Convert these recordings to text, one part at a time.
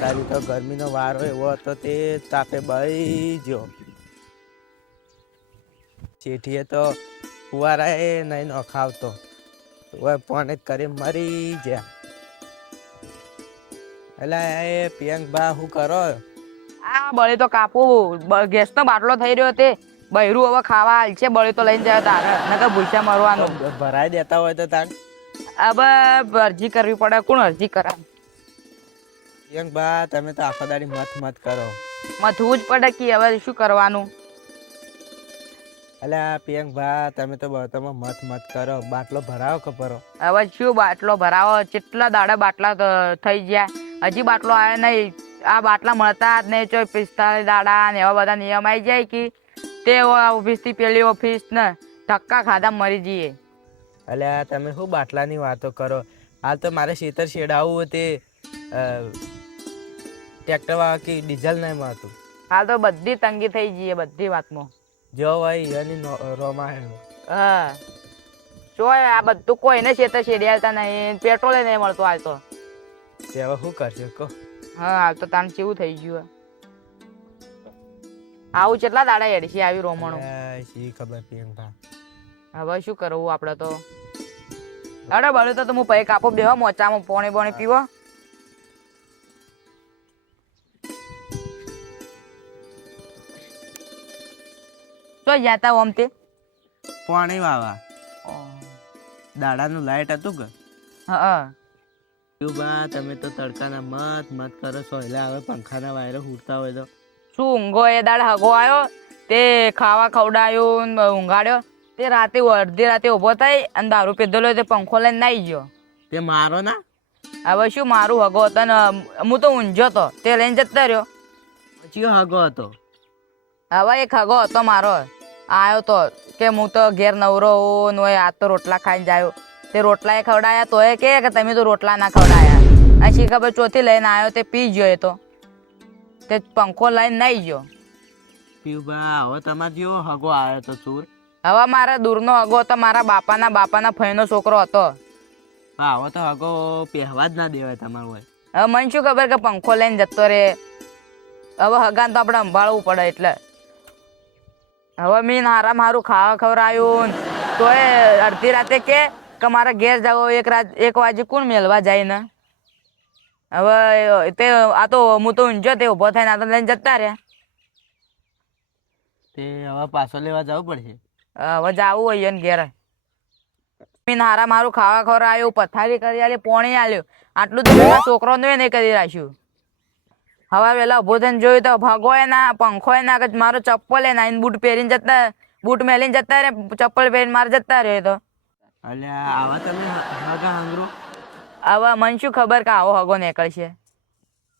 તારી તો ગરમીનો વારો એવો હતો તે તાપે બળી ગયો. ચેઠીએ તો ફુવારા એ નહીં નખાવતો પોણે કરી મરી ગયા. એટલે એ પિયંક બા શું કરો? આ બળી તો કાપું ગેસ નો બાટલો થઈ રહ્યો તે બૈરું હવે ખાવા હાલ છે. બળી તો લઈને જાય તારે નકર ભૂસ્યા મરવાનું. ભરાઈ દેતા હોય તો તાર હવે અરજી કરવી પડે. કોણ અરજી કરે? પિયંક બા તમે તો આખો દાડી મત કરો. મથવું જ પડે કે હવે શું કરવાનું. અલ્યા પિયંક બા તમે તો બધામાં મત કરો. બાટલો ભરાવો કે ભરો? હવે શું બાટલો ભરાવો? કેટલા દાડા બાટલા થઈ ગયા, હજી બાટલો આવે નહીં. આ બાટલા મળતા જ નહીં. 45 દાડા ને એવા બધા નિયમ આવી જાય કે તે ઓફિસ થી પેલી ઓફિસ ને ધક્કા ખાધા મરી જઈએ. અલ્યા તમે શું બાટલાની વાતો કરો? હાલ તો મારે ખેતર શેડાવવું તે ટ્રેક્ટર વાળા કે ડીઝલ નહીં મળતું. હાલ તો બધી તંગી થઈ જઈએ બધી વાતમાં. જો ભાઈ એની રોમાય. હા જોય આ બધું કોઈને ખેતર શેડિયાલતા નહીં, પેટ્રોલ નહીં મળતું હાલ તો. હવે શું કરશે કહો? હા હાલ તો તાન કેવું થઈ ગયું. આવું કેટલા દાડા હેડશે આવી રોમણું? શી ખબર પિયંકા. હવે શું કરવું આપડે તો? અરે બળ્યું તો હું પૈ કાપો બેહો મોચામાં પોણી પીવો. તો જાતા ઓમ તે પાણી વાવા દાડાનું લાઈટ હતું કે? હા બા તમે તો તડકાના મત કરો છો. એટલે હવે પંખાના વાયરો ઉડતા હોય તો શું ઊંઘો? એ દાડ હગો આવ્યો તે ખાવા ખવડાયું ઊંઘાડ્યો તે રાતે અડધી રાતે ઉભો થઈ અને દારૂ પીધેલો તે પંખો લઈને નાઈ ગયો. તે મારો ના હવે શું મારું હગો હતો ને હું તો ઊંઝો તો તે લઈને જતા રહ્યો. પછી હગો હતો? હવે એક હગો હતો મારો આવ્યો તો કે હું તો ઘેર નવરો હોઉં ને આ તો રોટલા ખાઈને જાયો. તે રોટલા એ ખવડાયા તો એ કે તમે તો રોટલા ના ખવડાયા. પછી ખબર ચોથી લઈને આવ્યો તે પી ગયો. એ તો તે પંખો લઈને નાઈ ગયો. પીવબા હવે તમારે જેવો હગો આવ્યો તો ચૂર. હવે મારા દૂરનો હગો હતો, મારા બાપાના ફઈનો છોકરો હતો. હા હવે તો હગો પહેવા જ ના દેવાય તમારું હોય. હવે મને શું ખબર કે પંખો લઈને જતો રે. હવે હગાને તો આપણે સંભાળવું પડે. એટલે હવે મીન હારામ હારું ખાવા ખવડાયું તો એ અડધી રાતે કે મારે ઘેર જાવ. એક વાગે કોણ મેળવા જાય ને? હવે તે આ તો હું તો ઊંઝો તે ઉભો થઈને આ તો લઈને જતા રહ્યા. તે હવે પાછો લેવા જવું પડશે. હવે જાવું હોય ને ઘેર. મીન હારામ હારું ખાવા ખવડાયું, પથારી કરી આલી, પોણી આલ્યું. આટલું તો છોકરો નહીં કરી રાખ્યું. હવે વેલા ઉભો થઈને જોયું તો ભગોય ના પંખોય ના મારો ચપ્પલ ના બૂટ પહેરીને જતા, બૂટ મેલીને જતા રે, ચપ્પલ પહેરીને મારે જતા રહ્યો તો. અલ્યા આવા તમે હગા હાંગરો. હવે મને શું ખબર કે આવો હગો નીકળશે.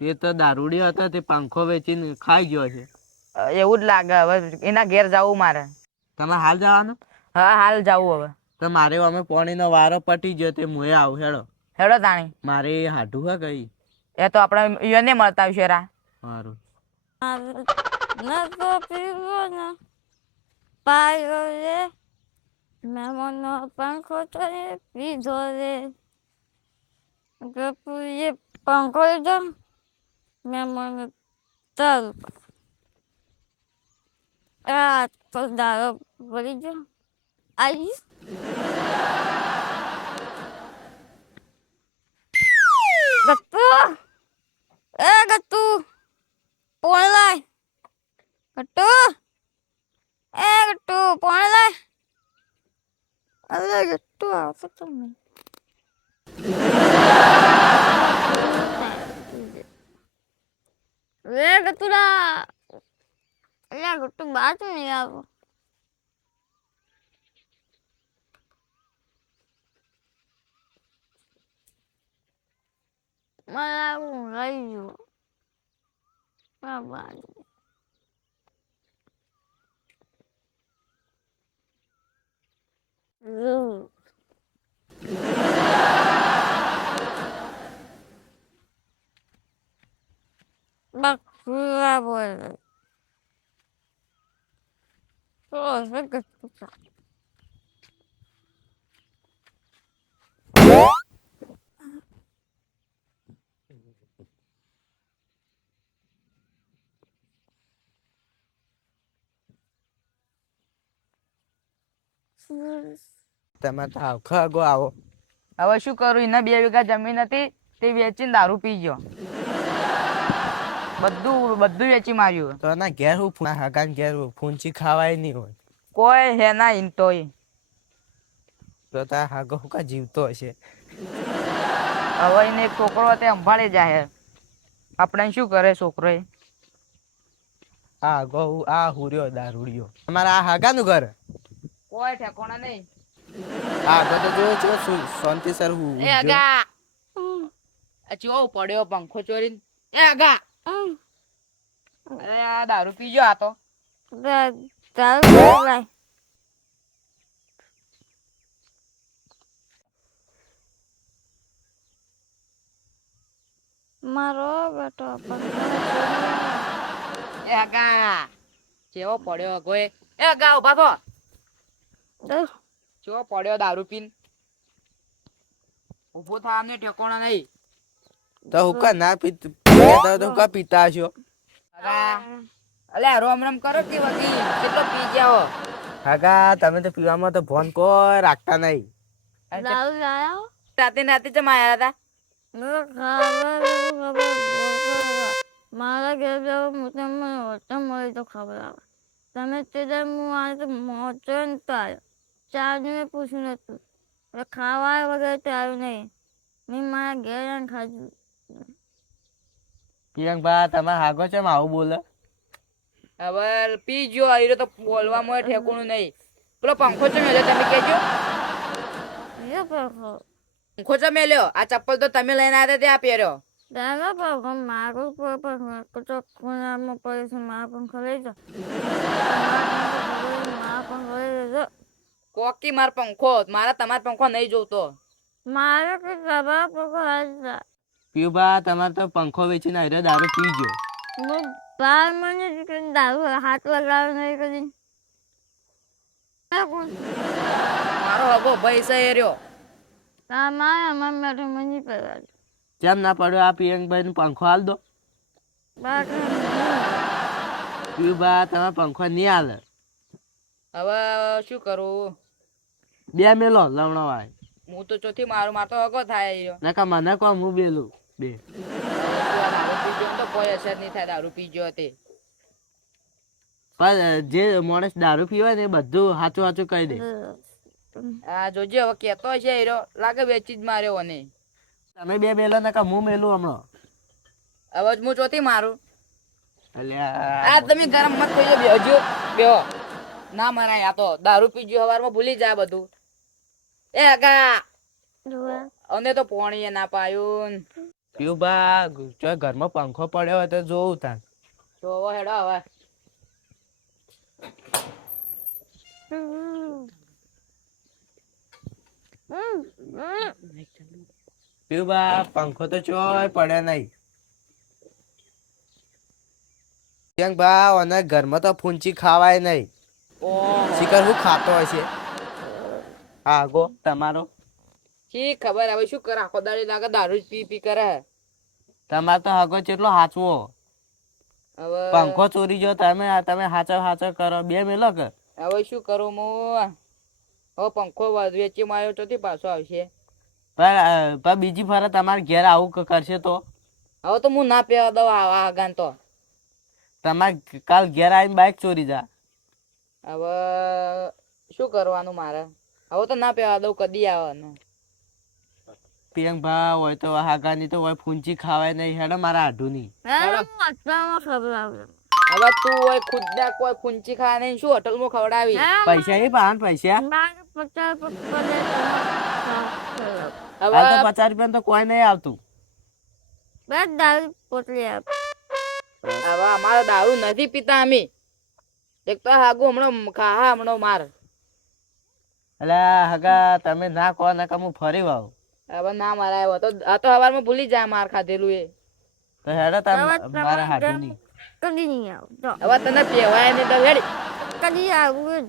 તે તો દારૂડિયો હતો તે પંખો વેચીને ખાઈ ગયો છે. એવું જ લાગે. હવે એના ઘેર જવું મારે. તમે હાલ જવાનું? હા હાલ જવું. હવે તો મારે અમે પાણીનો વારો પટી ગયો તે મુએ આવું. હેડો તાણી મારે હાડું હા કઈ એ તો આપણે ઈયોને મળતા આવશે રા. સારું. મેમોનો પંખો તો પીધો રે ગપુએ પંખો લીધો મેમોનો તલ આ તો દારો ભરી ગયો. આવી ગત્તુ ગત્તુ પોણ લાય. ગટ્ટુ ગટ્ટુ પોણ લાય. અરે ગટ્ટુ આવતો તો નહીં. ગટ્ટુડા અલ્યા ગટ્ટુ બાત નહીં આવો. મારા ઊંઘાઈ ગયું. Bakura boleh. Oh, saya kesuka. તમે તો આખો આગો આવો. હવે શું કરું, એના 2 વીઘા જમીન હતી તે વેચીને દારૂ પી ગયો. બધું વેચી માર્યું. તો ના ઘેર હું હગાન ઘેર ફૂંચી ખાવાય નહીં હોય. કોઈ હે ના ઈન તોય. તો તાર હાગો હું કા જીવતો હશે. હવે એને એક છોકરો તે સંભાળી જાય. આપણે શું કરે છોકરો એ? આ હુર્યો દારૂડિયો. તમારા આ હાગાનું ઘર? કોઈ ઠેકોણા નહીં. આ આગળ તો જોયો છો શાંતિ સર હું. એ આગા આ ચો પડ્યો પંખો ચોરીને. એ આગા અરે આ દારૂ પીજો આ તો. તારું મારો બેટો એ આગા ચેવો પડ્યો ગોય. એ આગા ઉભા થો. ચેવો પડ્યો દારૂ પીન. ઉભો થવાને ઠેકોણા નહીં. તો હુકા ના તો હુકા પીતા છો. આગા અલે રોમ રોમ કરો કે વકી કેટલો પી ગયા હો. હાગા તમે તો પીવામાં તો ભોન કોઈ રાખતા નહીં. દારૂ લાયો રાતે જમ આયા હતા. મારા ઘેર જવું તમને હોટલ મળી તો ખબર આવે. તમે તે હું આ તો મોટો ને તો આવ્યો. ચાર મેં પૂછ્યું નતું. ખાવા વગર તો આવ્યું નહીં. મેં મારા ઘેર ખાધું. પિયંકભા તમારા હાગો છે આવું બોલે. હવે પી ગયો આયરો તો બોલવામાં ઠેકોણું નહીં. પેલો પંખો છે મેલ્યો તમે કેજો. પંખો છે મેલ્યો. આ ચપ્પલ તો તમે લઈને આવ્યા ત્યાં પહેર્યો. દાદા પંખો મારું તો ખૂણામાં પડે છે. મારા પંખો લઈ જાઓ. મારા પંખો લઈ જજો. કોકી માર પંખો મારા તમાર પંખો નહીં જોતો. મારે કે તમારા પંખો હાજર. પીયુભા તમારે તો પંખો વેચીને આયરો દારૂ પી ગયો. હું 12 મહિને દારૂ હાથ લગાવ્યો નહીં કદી. મારો હગો ભાઈ છે એ રહ્યો. તમારે અમારા માટે મની પડવા. કેમ ના પડ્યો આ પિયંકભાઈ પંખો હાલ દો. પીયુભા તમારે પંખો નહીં હાલે. હવે શું કરું? 2 મેલો લવણો વાય. હું તો ચોથી મારો તો હગો થાય રહ્યો. નકા મને કહો હું બેલું 2. દારૂ પીજો તો કોઈ અસર નહીં થાય. દારૂ પીજો તે પણ જે માણસ દારૂ પીવાય ને એ બધું સાચું સાચું કહી દે. આ જોજે હવે કેતો છે હીરો લાગે વેચી જ માર્યો ને. તમે 2 મેલો નકા હું મેલું હમણાં. હવે હું ચોથી મારું. અલ્યા આ તમે ગરમ મત થઈ બેહજો બેહો. ના મરાય. આ તો દારૂ પીજો હવારમાં ભૂલી જાય બધું. એ આગા અને તો પોણી ના પાયું. પીયુભા જો ઘરમાં પંખો પડ્યો હોય તો જોવું તાન. જોવો હેડો હવે. પીયુભા પંખો તો ચોય પડે નહીં. પિયંકભા અને ઘરમાં તો ફૂંચી ખાવાય નહીં. શિખર હું ખાતો હશે. આગો તમારો શી ખબર હવે શું કરે. આખો દાડી લાગે દારૂ જ પી કરે. તમારે તો હગો કેટલો હાચવો. હવે પંખો ચોરી જો તમે હાચવ કરો 2 મેલો કે. હવે શું કરું હું? હવે પંખો વેચી માર્યો ચોથી પાછો આવશે. પણ બીજી ફરજ તમારે ઘેર આવું કરશે તો હવે તો હું ના પીવા દઉં આ ગાન તો. તમારે કાલ ઘેર આવીને બાઇક ચોરી જા. હવે શું કરવાનું મારે? હવે તો ના પીવા દઉં કદી આવે ને. પિયંકભા હોય તો હાગાની તો હોય ફૂંચી ખાવાય નહીં. હેડો મારા આઢુની. ખબર આવે. હવે તું હોય ખુદ ના કોઈ ફૂંચી ખાવા નહીં. શું હોટલ માં ખવડાવી? પૈસા એ પાન પૈસા હવે હાલ તો 50 રૂપિયા તો કોઈ નહીં આવતું. દારૂ પોટલી આપ. હવે અમારો દારૂ નથી પીતા અમે. એક તો હાગુ હમણાં ખાહા હમણાં માર. એટલે હગા તમે ના કહો નકા હું ફરી વાવ. હવે ના મારાય તો આ તો હવારમાં ભૂલી જાય માર ખાધેલું એ. તો હેડો તમે મારા હાઢુની. કદી નહીં આવું. હવે તને પહેવાય નહીં તો હેડી. કદી આવું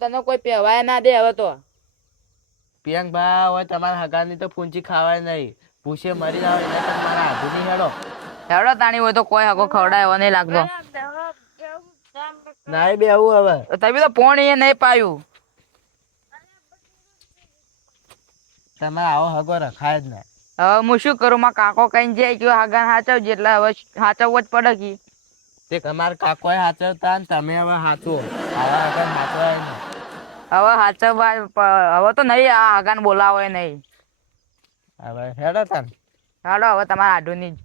તને કોઈ પહેવાય ના દે હવે તો. પિયંકભા હોય તમારા હગાની તો ફૂંચી ખાવાય નહીં. ભૂસે મરી જાવ એટલે મારા હાઢુની હેડો. હેડો તાણી હોય તો કોઈ હગો ખવડાય એવો નહીં લાગતો. નાઈ બે આવું હવે. તમે તો પોણી એ નહીં પાયું. તમારે આવો હગો રખાય જ ના. હવે હું શું કરું માં કાકો કઈ જાય કે હગાન હાચવજે એટલે હવે હાચવવો જ પડે કે તે તમારા કાકોએ હાચવતા ને તમે હવે હાચવો. આવા હગા હાચવાય ને. હવે હાચવવા હવે તો નહીં આ હગાન બોલાવે નહીં. હવે હેડો તાન. હાલો હવે તમારા આઢુની જ